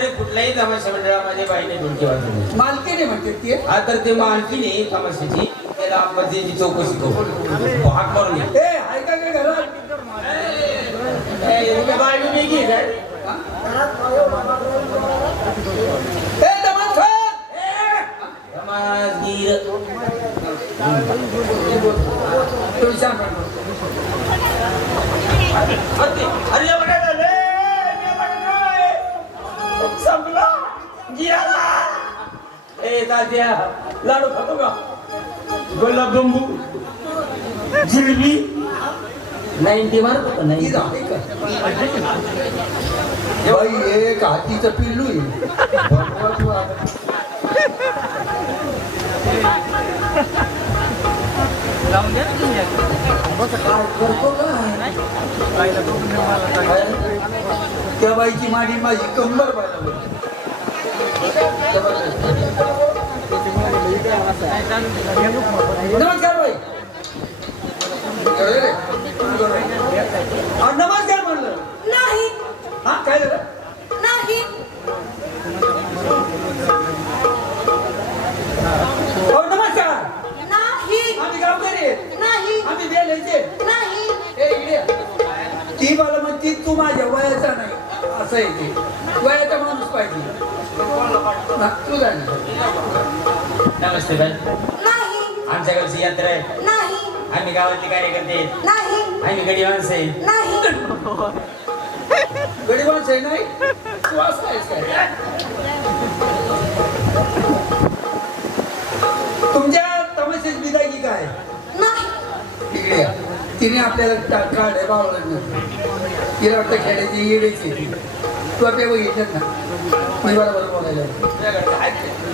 आजपर्यंत कुठल्याही तमाशा मंडळामध्ये बाईने ढोलकी वाजवली मालकीने म्हणते ती. हा तर ते मालकीने तमाशाची त्याला पद्धतीची चौकशी करू हाक मारून घे. ए काय घरात? ए, बाई काय? ए अरे तात्या लाडू खातो का? गुलाबजांबू जिलेबी. नाईन्टी मारतो का? नाही बाई एक हातीचं पिल्लू. काय करतो काय? त्या बाईची माडी माझी कंबर पाहिजे नमस्कार. हा, नमस्कार म्हणलं. नाही. हा काय झालं? नाही. नमस्कार. नाही. आम्ही गावकरी. नाही. आम्ही बेलायचे नाही. ती मला म्हणती तू माझ्या वयाचा नाही. असं आहे ते. वयाचा माणूस पाहिजे. तू जाणे नमस्ते बाई. नाही. आमच्या गावची यात्रा आहे. नाही. आम्ही गावातले कार्यकर्ते आम्ही गडी माणसं आहे. नाही. गडी माणूस आहे नाही? तू असं आहेस काय? तुमच्या तमाशाची विदायकी काय? या. तिने आपल्याला आहे बावळत तिला वाटतं खेळायची येण्याची तू आपल्या बघितलं ना. मी बरोबर बोलायला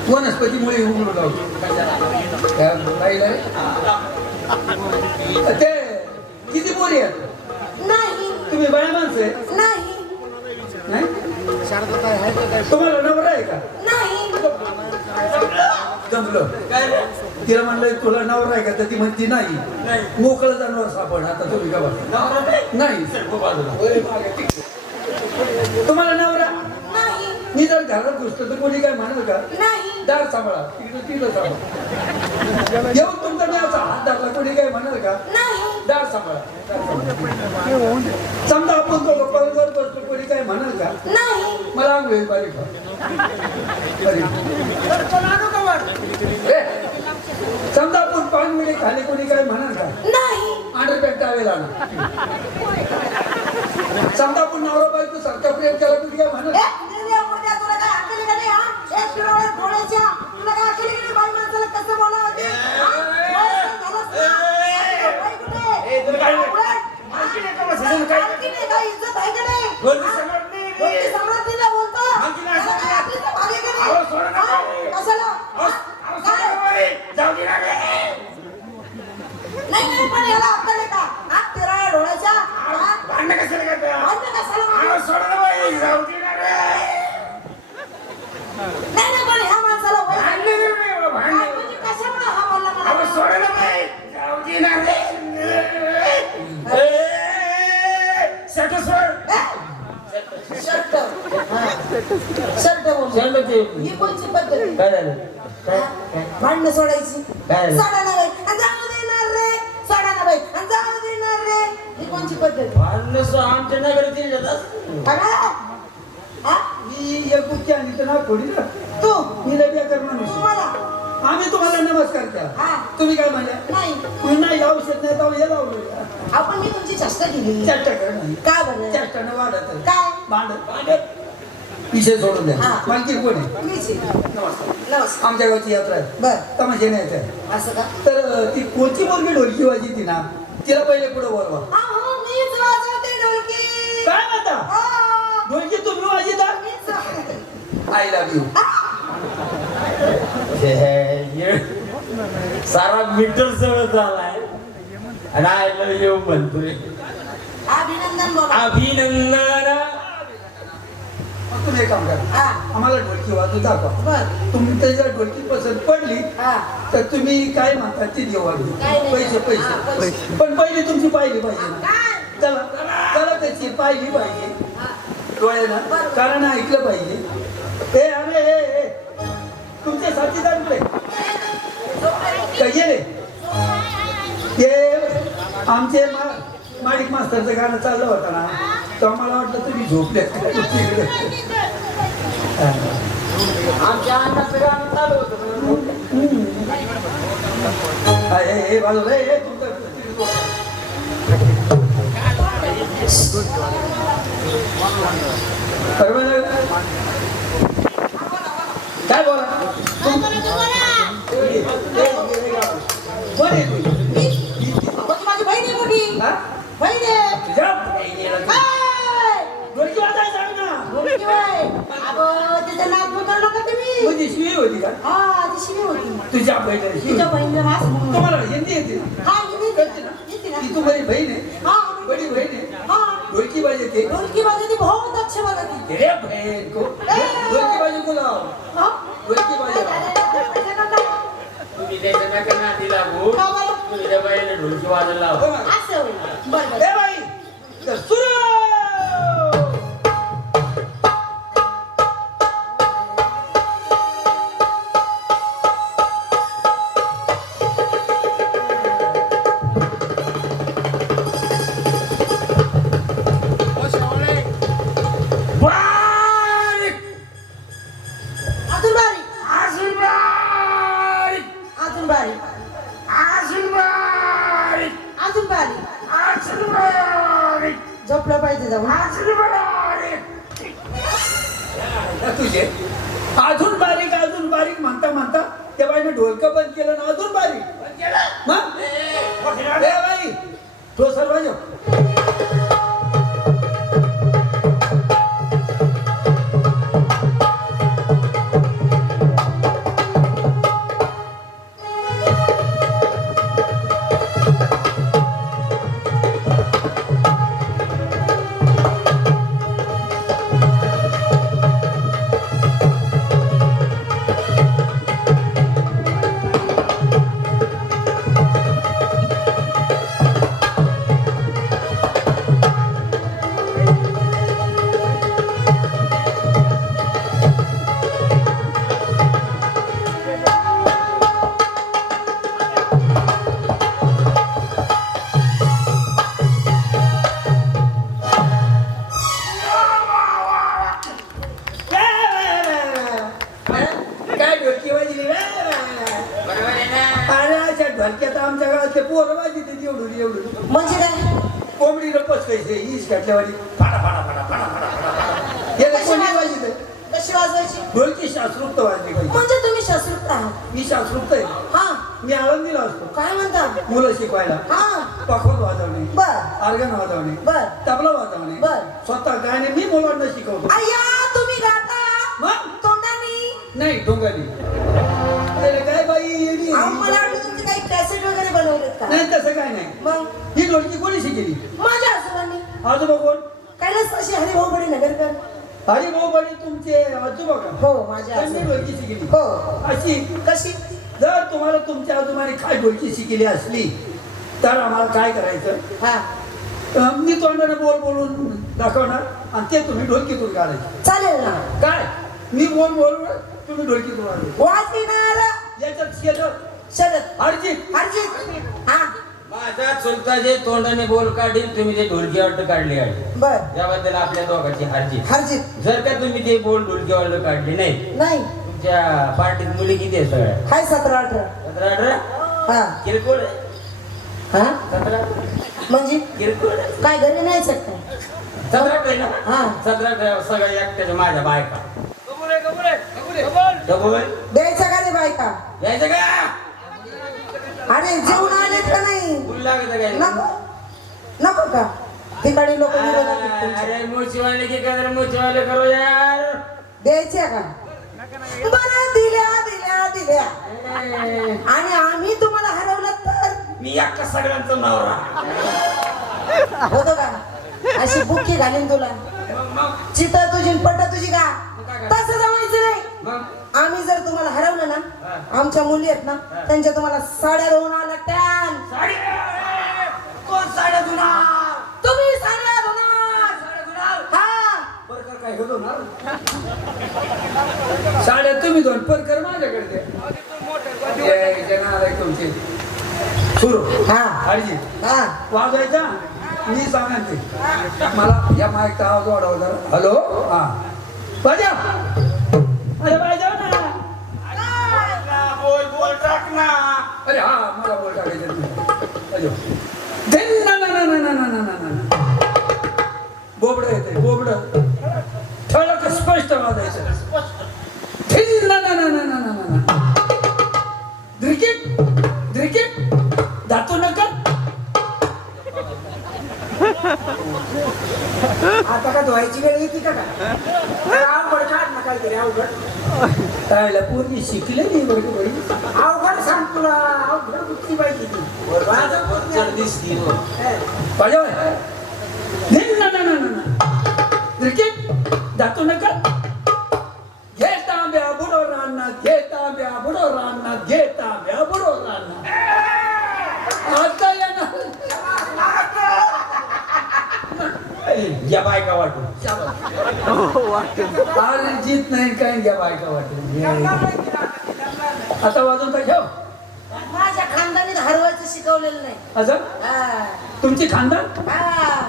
वनस्पतीमुळे उघडून लावतो. ते किती पोरी आहेत? नाही. तुम्ही बाया माणसं आहे नाही. नाही? तुम्हाला नवरा आहे का? नाही. जमलं. तिला म्हणलं तुला नवरा आहे का? तर ती म्हणती नाही. मोकळं जनावर सापड आता तुम्ही का बघा नाही. तुम्हाला नवरा? नाही. मी जर घरात घुसतो तर कोणी काय म्हणाल का? नाही. दार सांभाळा. तिकडं तिकडं सांभाळा. येऊन तुमचा मी असा हात धरला कोणी काय म्हणाल का? नाही. दार सांभाळा. समजा आपण पलंगावर बसतो कोणी काय म्हणाल का? नाही. मला आंघोळी बारीक. समजा आपण पाच मिनिटे खाली कोणी काय म्हणाल का? नाही. अंडरपॅन्ट टावेल आणा. समजा आपण नवरा बायको सारखा प्रेम केला कोणी काय म्हणाल ए, दिल्या मुर्द्या, तुला काय अक्कल आहे का नाही, हा? एक डोळ्यात डोळ्याच्या, तुला काय अक्कल आहे का नाही, बाई माणसाला कसं बोलावं ते? हा? वयस्कर झालास ना? बाई कुठे? ए, तुला काय नाही? उलट. आणखी नाही का बसायचं काय? आणखी नाही का? इज्जत आहे का नाही? बोलती हा? सम्राट नाही. बोलती सम्राट नाही ना बोलतो? आणखी नाही त्याला काय अक्कलीचा भाग आहे का नाही? अहो, सोडा ना हा? बाई. कशाला? अहो, अहो, काय? सोडा बाई. जाऊ दे ना रे. नाही नाही पण याला अक्कल आहे का हा तेरा डोळ्याच्या हा? भांडणं कशाला करता? भांडणं कशाला भांडणं? अहो, सोडा ना बाई. जाऊ दे ना रे. नाही नाही पण ह्या माणसाला वय भांडणं करू नये बाबा, काय भांडणं. म्हणजे कशामुळे हा बोलला मला? अहो, सोडा ना बाई. जाऊ दे ना रे. ए, शर्ट सोड. शर्ट हा. शर्ट बोल शर्ट ते. ही कोणची पद्धत काय झालं? काय? काय? भांडणं सोडायची काय झालं? सोडा ना बाई आणि जाऊ देणार रे सोडा ना बाई आणि जाऊ देणार रे ही कोणची पद्धत भांडणं सो आमच्या नगरातील जातात. बघा. हा? मी एक गुप्ती आणि तर ना फोडी ना तू मी लय बेकार माणूस. तुम्हाला आम्ही तुम्हाला नमस्कार हा. करा तुम्ही काय म्हणल्या नाही तुम्ही नाही औषध नाही तर हे लावलं आपण मी तुमची चेष्टा केली चेष्टा कर नाही का बरं चेष्टानं वाढत. काय भांडत भांडत विषय सोडून द्या. हा. मालकी कोण आहे मीच आहे. नमस्कार. नमस्कार. आमच्या गावची यात्रा आहे. बर. तमाशे न्यायचं आहे. असं का? तर अं, ती कोणती मुलगी ढोलकी वाजी ती ना तिला पहिले पुढे बोलवा. हा हो मीच वाजवते ढोलकी. काय म्हणता? हा, ढोलकी तुम्ही वाजिता मीच वाजवते. आय लव्ह यू सारा मीटर सगळं झालाय. आणि आय लव्ह यू म्हणतोय. अभिनंदन बाबा. अभिनंदन. तुम्ही एक काम करा. हा. आम्हाला ढोलकी वाजू दाखवा. तुमच्या जर ढोलकी पसंत पडली हा. तर तुम्ही काय म्हणता ती देऊ. नाही. पैसे पैसे. पण पहिली तुमची पाहिली पाहिजे. चला चला त्याची पाहिली पाहिजे. हा. डोळ्याला. कारण ऐकलं पाहिजे. हे अरे हे, हे. तुमचे साथीदार कुठे काय गेले? हे आमचे मा माणिक मास्तरचं गाणं चाललं होतं ना. तर मला वाटलं तुम्ही झोपले आमच्या अण्णाचं गाणं चालू हा, हे हे हे, हे? काय बोला माझी बहीण मोठी हा? बहीण आहे तुझ्या बहिणीला तू- हाय! डोळकी वाजायला सांग ना. बोलकी बाई. अगं, तिचं नाक मोठं नका तुम्ही म्हणजे शिवी होती का? हा ती शिवी होती. तुझ्या बहिणीला तिच्या बहिणीला मास तुम्हाला हिंदी येते? हा हिंदी कळते ना? येते ना? ती तू माझी बहीण आहे? हा बडी बहीण आहे? हा. ढोलकी वाजते ढोलकी वाजवते बहुत अच्छे वाजवते. रे बहन को ढोलकी बाजू को लाओ. हा? ढोलकी बाजू. तुम्ही त्याच्या नका नादी लागू का बरं? तुम्ही त्या बाईला ढोलकी वाजायला लावा. हो? असं होईल. बरं बरं. ए तो सर्व रपस कैसे ईस घातल्यावाली फाडा फाडा फाडा फाडा फाडा फाडा याला कशी वाजवायची? वाजते कशी वाजवायची? ढोलकी शास्त्रोक्त वाजली पाहिजे. म्हणजे तुम्ही शास्त्रोक्त आहात. मी शास्त्रोक्त आहे. हा. मी आळंदीला असतो. काय म्हणता? मुलं शिकवायला. हा. पखोद वाजवणे. बर. ऑर्गन वाजवणे. बर. तबला वाजवणे. बर. स्वतः गाणे मी मुलांना शिकवतो. अय्या तुम्ही गाता? मग? तोंडानी? नाही अरे काय बाई येडी. मला काही कॅसेट वगैरे बनवलेत का? नाही तसं काय नाही. मग? ही ढोलकी कोणी शिकली माझ्या आजोबांनी. आजोबा कोण? कैलास अशी हरिभाऊ बडे नगरकर. हरी भाऊ बडी तुमचे आजोबा का? हो माझ्या त्यांनी आजोबा. ढोलकी शिकली हो. अशी? कशी? जर तुम्हाला तुमच्या आजोबाने काय ढोलकी शिकली असली तर आम्हाला काय करायचं? हा. अं, मी तोंडाने बोल बोलून दाखवणार आणि ते तुम्ही ढोलकीतून काढायचे. चालेल ना. काय? मी बोल बोलून तुम्ही ढोलकीतून काढायचे. वाजविणार याच्यात शेतात शरद. अर्जित हरजीत. हा. माझा चुलता जे तोंडाने बोल काढील तुम्ही ते ढोलकी वाट काढली आहे. बर. त्याबद्दल आपल्या दोघांची हारजी हरजीत. जर का तुम्ही ते बोल ढोलकी वाट काढली नाही नाही. तुमच्या पार्टीत मुली किती आहे सगळ्या? हाय सतरा अठरा. सतरा अठरा? हा. किरकोळ आहे. हा? सतरा? म्हणजे? किरकोळ आहे. काय घरी नाही शकता? सतरा अठरा आहे ना? हा. सतरा अठरा सगळ्या एकट्याच्या माझ्या बायका. कबूल आहे, कबूल आहे, कबूल आहे. कबूल? आहे. द्यायचं का रे बायका? यायचं का? अरे जेवण आलेत का नाही. फुल लागत काय? नको. नको का? ठिकाणी लोक. अरे की काय करो यार? द्यायच्या का? बरं दिल्या दिल्या दिल्या. आणि आम्ही तुम्हाला हरवलं तर? मी एका सगळ्यांचा नवरा. होतो का? अशी बुक्की घालीन तुला. चिता तुझी पट तुझी का? तसं जमायचं नाही. आम्ही जर तुम्हाला हरवलं ना आमच्या मुली आहेत ना त्यांच्या तुम्हाला साड्या धुवून आला टॅन. साडी कोण साड्या धुणार तुम्ही साड्या धुणार साड्या धुणार हा. बरं कर काय होतो ना साड्या तुम्ही दोन परकर माझ्याकडे द्या आलाय तुमचे. सुरू. हा. हरजी हा. वाजवायचा? मी सांगा ते मला या माईकचा आवाज वाढवा जरा. हॅलो हा. वाजा अरे वाजव ना बोल बोल टाक ना अरे हा मला बोल टाकायचं ना ना ना ना ना ना ना ना. बोबडं येते बोबडं ठळक स्पष्ट वाजायचं धिन ना ना ना ना ना ना आता का धुवायची वेळ येते का काय अवघड काढ ना काहीतरी अवघड त्याला पूर्वी शिकले नाही बरी अवघड सांग तुला. अवघड कुठली पाहिजे हो. पाहिजे ना ना ना क्रिकेट जातो नका या बायका अरे जीत नाही काय घ्या बायका वाटेल आता वाजवून काय ठेव. माझ्या खानदानीत हरवायचं शिकवलेलं नाही. असं? हा. तुमची खानदान? हा.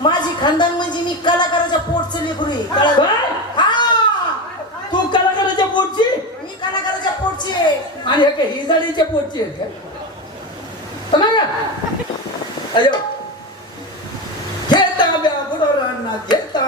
माझी खानदान म्हणजे मी कलाकाराच्या पोटचं लेकरू? हा. तू कलाकाराच्या पोटची? मी कलाकाराच्या पोटची. आणि हे काय ही जाडीच्या पोटची आहे का? अयो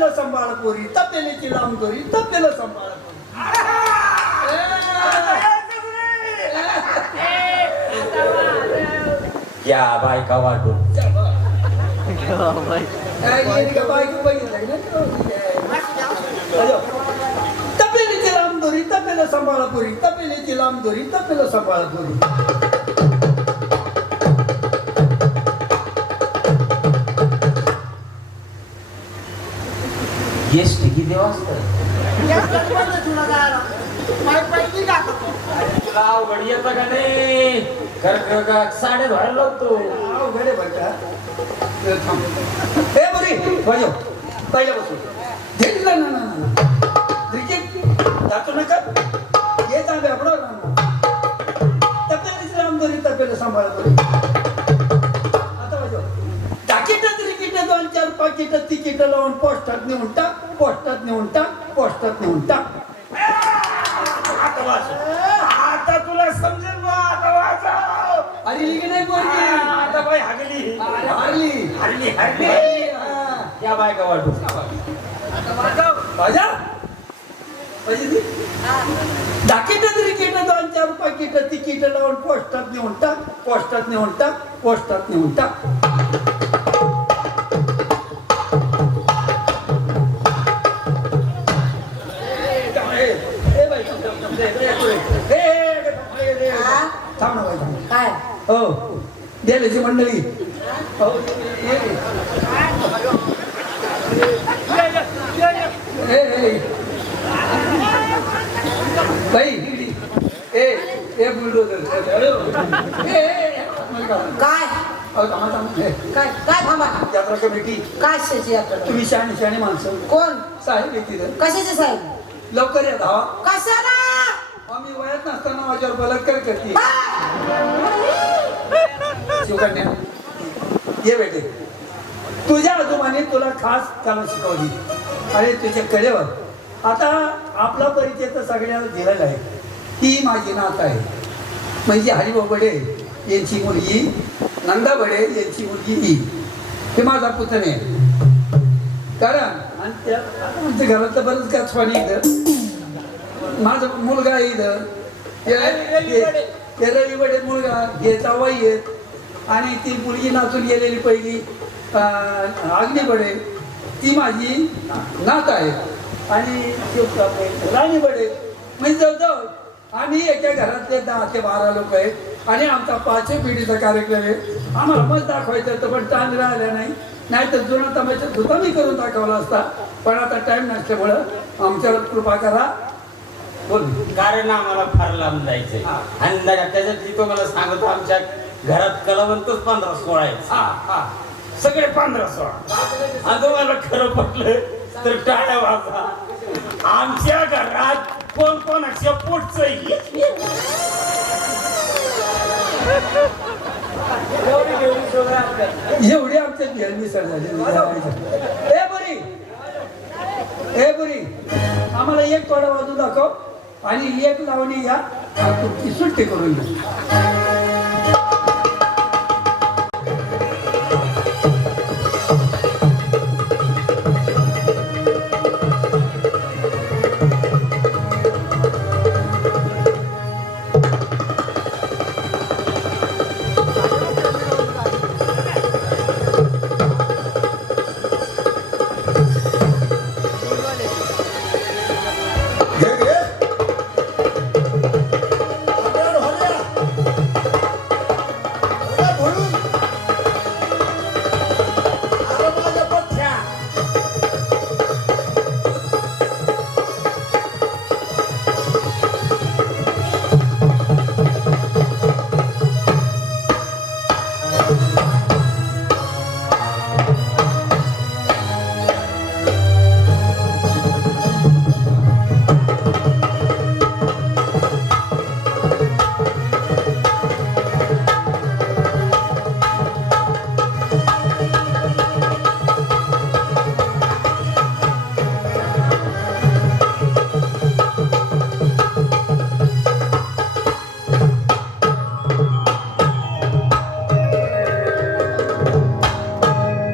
दोरी तपेला सांभाळ पोरी तपेलीची लांब दोरी तपेला सांभाळ या बायका वाटून. तपेलीची लांब दोरी तपेला सांभाळा पोरी तपेलीची लांब दोरी तपेला सांभाळा पोरी. गेस्ट किती देव असत. गाव घडी येतं का नाही कर साडे भरायला लागतो घडे भरता ए बरी भाई पहिल्या बसून घेतलं ना ना ना क्रिकेट जातो नका हे चांगलं आपलं सांभाळतो. पाकिट तिकीट लावून पोस्टात नेऊन टाक पोस्टात नेऊन टाक पोस्टात नेऊन टाक. आता. आता तुला समजेल बा आता वाजव. अरे की नाही पोरगी? आता बाई हागली. अरे हरली. हरली हरली. हा. या बायका वाटून राजा दाकीट क्रिकेट दोन चार पाकिट तिकीट लावून पोस्टात नेऊन टाक पोस्टात नेऊन टाक पोस्टात नेऊन टाक. द्यायची मंडळी. बाई ए ए काय? काय? काय थांबा? यात्रा कमिटी. काय कशाची यात्रा तुम्ही शहाणी शहाणी माणसं. कोण? साहेब येते कशाचे साहेब? लवकर या धावा कशाला? आम्ही वयात नसताना माझ्यावर बलात्कार करते. शिवकन्या. ये बेटे. तुझ्या आजोबाने तुला खास कला शिकवली. आणि तुझ्या कलेवर आता आपला परिचय तर सगळ्याला दिलेला आहे. ही माझी नात आहे. म्हणजे हरिभाऊ बडे यांची मुलगी नंदा बडे यांची मुलगी ही. हे माझा पुतणे आहे. कारण आणि त्या आमच्या घरात तर बरंच काच पाणी इथं. माझा मुलगा आहे इथं. ते- ते- ते रवी बडे मुलगा हे जावाई आहेत. आणि ती मुलगी नाचून गेलेली पहिली अं, अग्नी बडे ती माझी नात आहे. आणि राणी बडे म्हणजे जवळजवळ आम्ही एका घरातले दहा ते बारा लोक आहेत. आणि आमचा पाचही पिढीचा कार्यक्रम आहे. आम्हाला मत दाखवायचं होतं पण टाइम राहिला नाही. नाहीतर जुना तमाशा सुद्धा मी करून दाखवला असता. पण आता टाइम नसल्यामुळं आमच्यावर कृपा करा. बोल. कारण आम्हाला फार लांब जायचंय. हा. आणि त्याच्यातली तो मला सांगतो आमच्या घरात कलावंतच पंधरा सोळा आहेत. हा हा. सगळे पंधरा सोळा. आणि तुम्हाला खरं पटलं तर टाळ्या वाजा. आमच्या घरात कोण कोणाच्या पोटच एवढी आमच्या घेर मिसळ झाली. ए बरी. ए बरी. आम्हाला एक तोडा वाजून दाखव आणि एक लावणी आणि तुमची सुट्टी करून घ्या